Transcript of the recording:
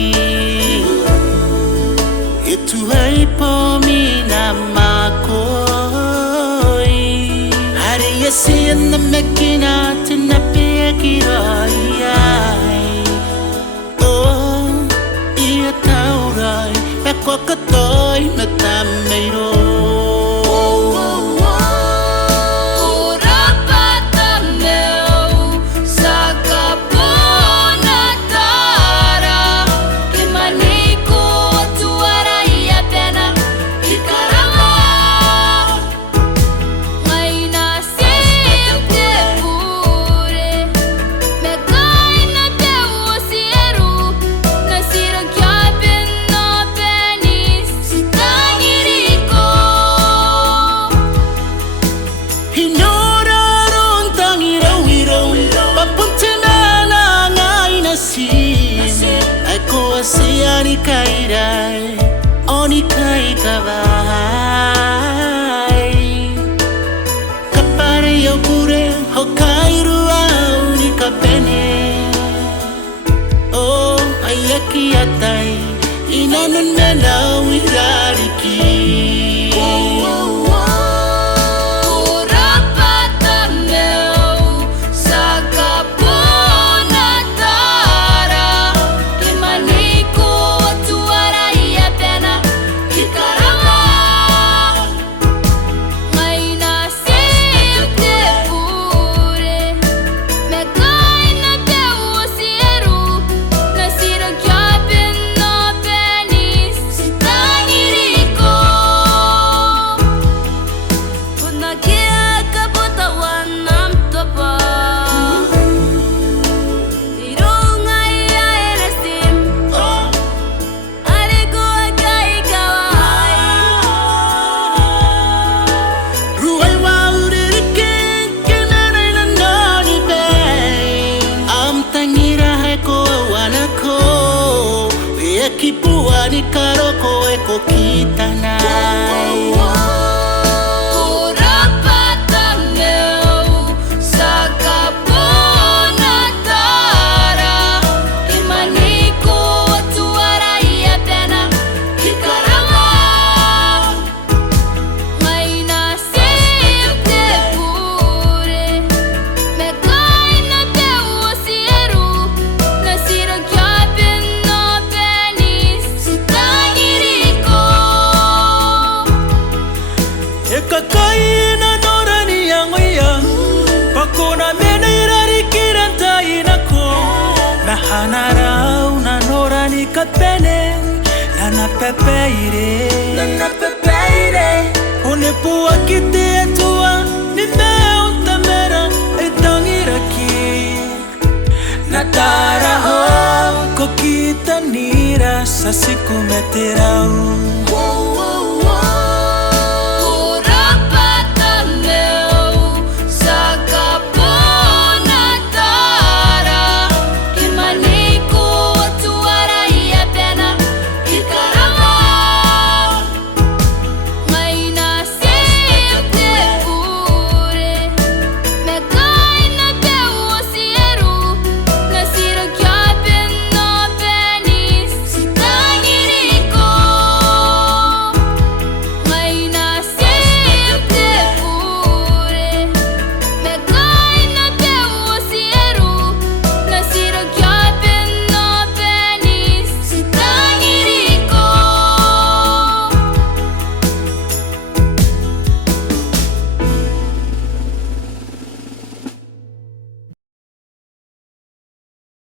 ki itu hai po mina makoi hari yasin na mekina tinapi kirai oh ia taurai ekwa katoi matameiro Siani kairai, oni kai kawai. Kapare yo kure, hokairu au ni kapene. Oh, ayaki atai, inanun mena wirariki. Kipuani karoko eko kitanai. Kakaina norani yangoya pakona mena irari kiranta inako na hanarau na norani kapene na pepeire one pua kite atua ni meo tamera etangiraki na tara ho kokita nira sasiku meterau